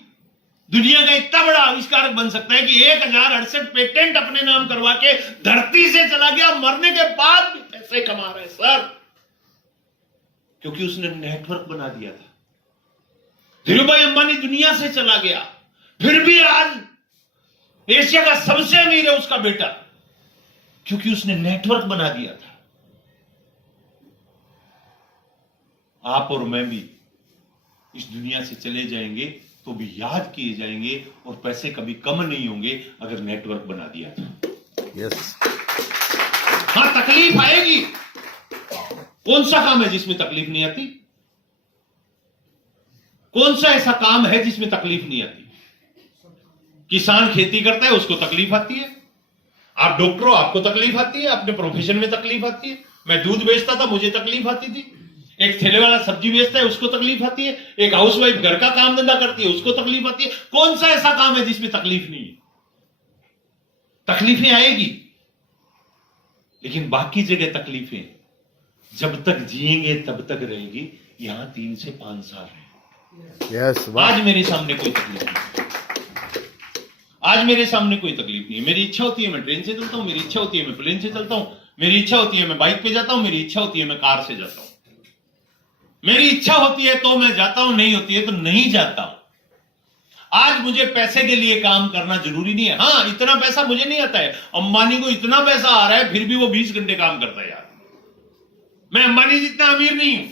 दुनिया का इतना बड़ा आविष्कारक बन सकता है कि 1068 पेटेंट अपने नाम करवा के धरती से चला गया, मरने के बाद भी पैसे कमा रहे सर, क्योंकि उसने नेटवर्क बना दिया था। धीरूभाई अंबानी दुनिया से चला गया, फिर भी आज एशिया का सबसे अमीर है उसका बेटा, क्योंकि उसने नेटवर्क बना दिया था। आप और मैं भी इस दुनिया से चले जाएंगे तो भी याद किए जाएंगे और पैसे कभी कम नहीं होंगे अगर नेटवर्क बना दिया था। यस। हां, तकलीफ आएगी। कौन सा काम है जिसमें तकलीफ नहीं आती? कौन सा ऐसा काम है जिसमें तकलीफ नहीं आती? किसान खेती करता है, उसको तकलीफ आती है। आप डॉक्टर हो, आपको तकलीफ आती है, अपने प्रोफेशन में तकलीफ आती है। मैं दूध बेचता था, मुझे तकलीफ आती थी। एक ठेले वाला सब्जी बेचता है, उसको तकलीफ आती है। एक हाउसवाइफ घर का काम धंधा करती है, उसको तकलीफ आती है। कौन सा ऐसा काम है जिसमें तकलीफ नहीं है? तकलीफें आएगी, लेकिन बाकी जगह तकलीफें जब तक जिएंगे तब तक रहेगी। यहां 3 से 5 साल रहेगी। यस। आज मेरे सामने कोई तकलीफ नहीं, आज मेरे सामने कोई तकलीफ नहीं है। मेरी इच्छा होती है मैं ट्रेन से चलता हूं, मेरी इच्छा होती है मैं प्लेन से चलता हूं, मेरी इच्छा होती है मैं बाइक पे जाता हूं, मेरी इच्छा होती है मैं कार से जाता हूं। मेरी इच्छा होती है तो मैं जाता हूं, नहीं होती है तो नहीं जाता हूं। आज मुझे पैसे के लिए काम करना जरूरी नहीं है। हां, इतना पैसा मुझे नहीं आता है। अंबानी को इतना पैसा आ रहा है, फिर भी वो 20 घंटे काम करता है यार। मैं अंबानी जितना अमीर नहीं हूं,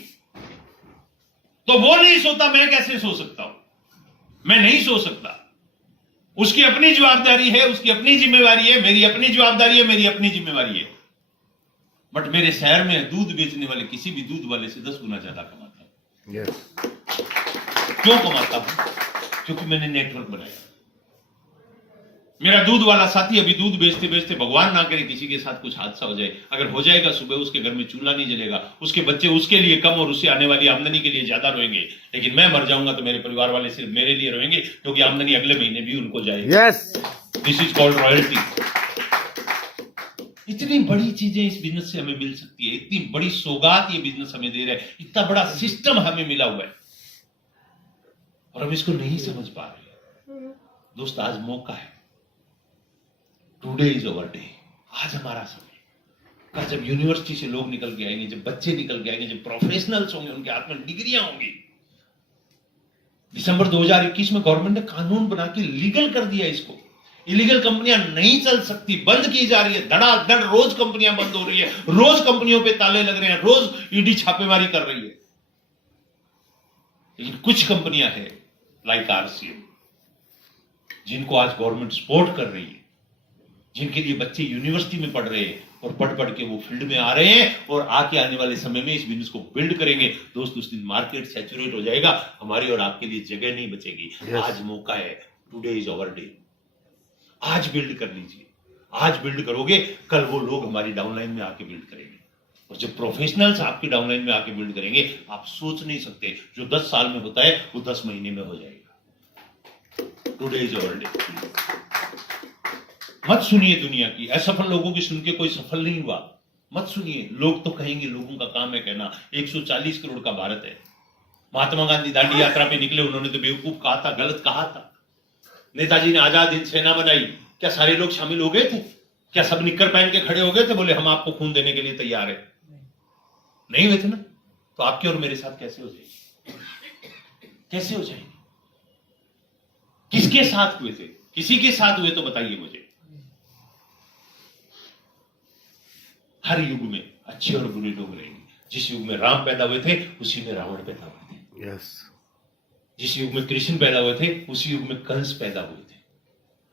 तो वो नहीं सोता, मैं कैसे सो सकता हूं? मैं नहीं सो सकता। उसकी अपनी जवाबदारी है, उसकी अपनी जिम्मेवारी है, मेरी अपनी जवाबदारी है, मेरी अपनी जिम्मेवारी है। बट मेरे शहर में दूध बेचने वाले किसी भी दूध वाले से 10 गुना ज्यादा कमाता हूं। यस क्यों कमाता हूं? क्योंकि मैंने नेटवर्क बनाया। मेरा दूध वाला साथी अभी दूध बेचते बेचते, भगवान ना करे किसी के साथ कुछ हादसा हो जाए, अगर हो जाएगा, सुबह उसके घर में चूल्हा नहीं जलेगा, उसके बच्चे उसके लिए कम और उससे आने वाली आमदनी के लिए ज्यादा रोएंगे। लेकिन मैं मर जाऊंगा तो मेरे परिवार वाले सिर्फ मेरे लिए रोएंगे, क्योंकि आमदनी अगले महीने भी उनको जाएगी। Yes this is called royalty. इतनी बड़ी चीजें इस बिजनेस से हमें मिल सकती है, इतनी बड़ी सौगात ये बिजनेस हमें दे रहा है, इतना बड़ा सिस्टम हमें मिला हुआ है, और हम इसको नहीं समझ पा रहे। दोस्त, आज मौका है। Today is our day. आज हमारा समय। कल जब यूनिवर्सिटी से लोग निकल के आएंगे, जब बच्चे निकल के आएंगे, जब प्रोफेशनल्स होंगे, उनके हाथ में डिग्रियां होंगी। दिसंबर 2021 में गवर्नमेंट ने कानून बना के लीगल कर दिया इसको। इलीगल कंपनियां नहीं चल सकती, बंद की जा रही है, धड़ाधड़ रोज कंपनियां बंद हो रही है, रोज कंपनियों पे ताले लग रहे हैं, रोज ईडी छापेमारी कर रही है। लेकिन कुछ कंपनियां हैं लाइक आरसीएम, जिनको आज गवर्नमेंट सपोर्ट कर रही है, जिनके लिए बच्चे यूनिवर्सिटी में पढ़ रहे हैं और पढ़ पढ़ के वो फील्ड में आ रहे हैं और आके आने वाले समय में इस बिजनेस को बिल्ड करेंगे। दोस्त, उस दिन मार्केट सैचुरेट हो जाएगा, हमारी और आपके लिए जगह नहीं बचेगी। आज मौका है। Today is our day. आज बिल्ड कर लीजिए। आज बिल्ड करोगे, कल वो लोग हमारी डाउनलाइन में आके बिल्ड करेंगे, और जब प्रोफेशनल्स आपकी डाउनलाइन में आके बिल्ड करेंगे, आप सोच नहीं सकते, जो 10 साल में होता है वो 10 महीने में हो जाएगा। Today is our day. मत सुनिए दुनिया की असफल लोगों की, सुन के कोई सफल नहीं हुआ। मत सुनिए। लोग तो कहेंगे, लोगों का काम है कहना। 140 करोड़ का भारत है। महात्मा गांधी दांडी यात्रा पे निकले, उन्होंने तो बेवकूफ कहा था, गलत कहा था। नेताजी ने आजाद हिंद सेना बनाई, क्या सारे लोग शामिल हो गए थे? क्या सब निक्कर पहन के खड़े हो गए थे, बोले हम आपको खून देने के लिए तैयार है? नहीं हुए थे ना। तो आपके और मेरे साथ कैसे हो जाएगी? कैसे हो जाएगी? किसके साथ हुए थे? किसी के साथ हुए तो बताइए मुझे। हर युग में अच्छे और बुरे लोग रहेंगे। जिस युग में राम पैदा हुए थे, उसी में रावण पैदा हुए थे। यस जिस युग में कृष्ण पैदा हुए थे, उसी युग में कंस पैदा हुए थे।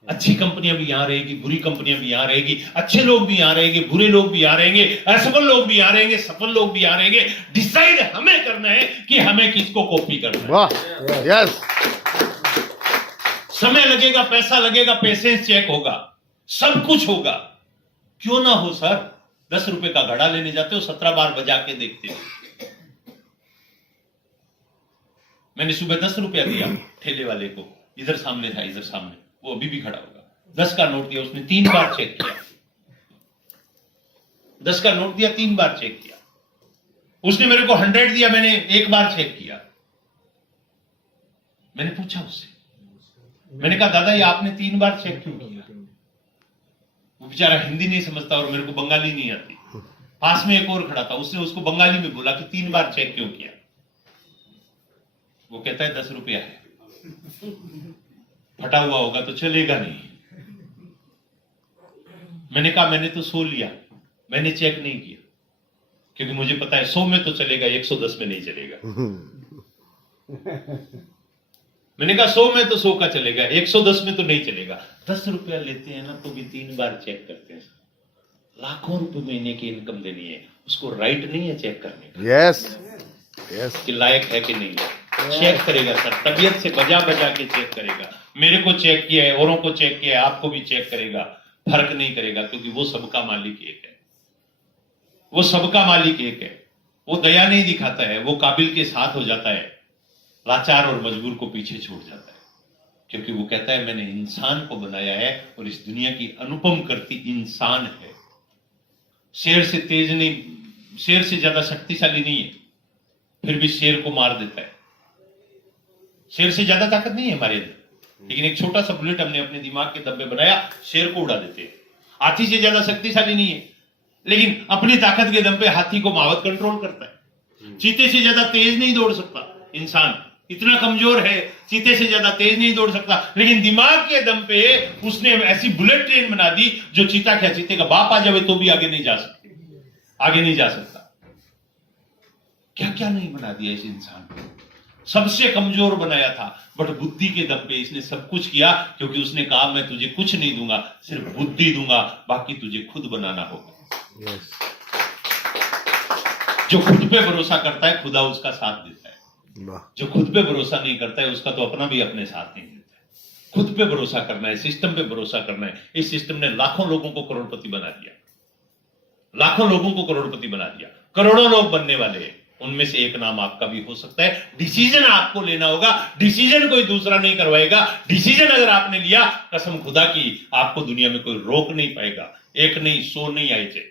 अच्छी कंपनियां भी यहां रहेगी, बुरी कंपनियां भी यहां रहेगी, अच्छे लोग भी यहां रहेंगे, बुरे लोग भी यहां रहेंगे, असफल लोग भी यहां रहेंगे, सफल लोग भी यहां रहेंगे। डिसाइड हमें करना है कि हमें किसको कॉपी करना है। वाह यस समय लगेगा, पैसा लगेगा, पेशेंस चेक होगा, सब कुछ होगा। क्यों ना हो सर? 10 रुपए का घड़ा लेने जाते हो, 17 बार बजा के देखते हो। मैंने सुबह 10 रुपया दिया ठेले वाले को, इधर सामने था, इधर सामने, वो अभी भी खड़ा होगा। 10 का नोट दिया, उसने 3 बार चेक किया। 10 का नोट दिया, 3 बार चेक किया। उसने मेरे को 100 दिया, मैंने 1 बार चेक किया। मैंने पूछा उससे, मैंने कहा दादा ये आपने 3 बार चेक क्यों किया? वो बेचारा हिंदी नहीं समझता और मेरे को बंगाली नहीं आती। पास में एक और खड़ा था, उसने उसको बंगाली में बोला कि 3 बार चेक क्यों किया? वो कहता है 10 रुपया है, फटा हुआ होगा तो चलेगा नहीं। मैंने कहा मैंने तो 100 लिया, मैंने चेक नहीं किया, क्योंकि मुझे पता है 100 में तो चलेगा, 110 में नहीं चलेगा। मैंने कहा 100 में तो 100 का चलेगा, 110 में तो नहीं चलेगा। 10 रुपया लेते हैं ना तो भी 3 बार चेक करते हैं। लाखों रुपए महीने की इनकम देनी है, उसको राइट नहीं है चेक करने का। यस यस कि लायक है कि नहीं है। चेक करेगा सर, तबीयत से बजा बजा के चेक करेगा। मेरे को चेक किया है, औरों को चेक किया है, आपको भी चेक करेगा। फर्क नहीं करेगा, क्योंकि वो सबका मालिक एक है। वो सबका मालिक एक है। वो दया नहीं दिखाता है, वो काबिल के साथ हो जाता है, लाचार और मजबूर को पीछे छोड़ जाता है। क्योंकि वो कहता है मैंने इंसान को बनाया है और इस दुनिया की अनुपम करती इंसान है। शेर से तेज नहीं, शेर से ज्यादा शक्तिशाली नहीं है, फिर भी शेर को मार देता है। शेर से ज्यादा ताकत नहीं है हमारे अंदर, लेकिन एक छोटा सा बुलेट हमने अपने दिमाग के दब्बे बनाया, शेर को उड़ा देते हैं। हाथी से ज्यादा शक्तिशाली नहीं है, लेकिन अपनी ताकत के दम पे हाथी को मावत कंट्रोल करता है। चीते से ज्यादा तेज नहीं दौड़ सकता इंसान, इतना कमजोर है, चीते से ज्यादा तेज नहीं दौड़ सकता, लेकिन दिमाग के दम पे उसने ऐसी बुलेट ट्रेन बना दी जो चीता क्या चीते का बाप आ जाए तो भी आगे नहीं जा सकते, आगे नहीं जा सकता। क्या क्या नहीं बना दिया इस इंसान को। सबसे कमजोर बनाया था, बट बुद्धि के दम पे इसने सब कुछ किया, क्योंकि उसने कहा मैं तुझे कुछ नहीं दूंगा, सिर्फ बुद्धि दूंगा, बाकी तुझे खुद बनाना होगा। Yes. जो खुद पे भरोसा करता है खुदा उसका साथ देता है, वाह, जो खुद पे भरोसा नहीं करता है उसका तो अपना भी अपने साथ नहीं देता है। खुद पे भरोसा करना है, सिस्टम पे भरोसा करना है। इस सिस्टम ने लाखों लोगों को करोड़पति बना दिया, लाखों लोगों को करोड़पति बना दिया, करोड़ों लोग बनने वाले हैं। उनमें से एक नाम आपका भी हो सकता है। डिसीजन आपको लेना होगा, डिसीजन कोई दूसरा नहीं करवाएगा। डिसीजन अगर आपने लिया, कसम खुदा की, आपको दुनिया में कोई रोक नहीं पाएगा। एक नहीं 100 नहीं आए थे,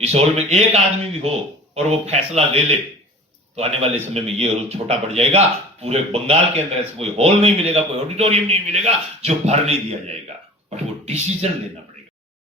इस हॉल में एक आदमी भी हो और वो फैसला ले ले, तो आने वाले समय में ये हॉल छोटा पड़ जाएगा। पूरे बंगाल के अंदर ऐसा कोई हॉल नहीं मिलेगा, कोई ऑडिटोरियम नहीं मिलेगा जो भर नहीं दिया जाएगा, बट वो डिसीजन लेना पड़ेगा।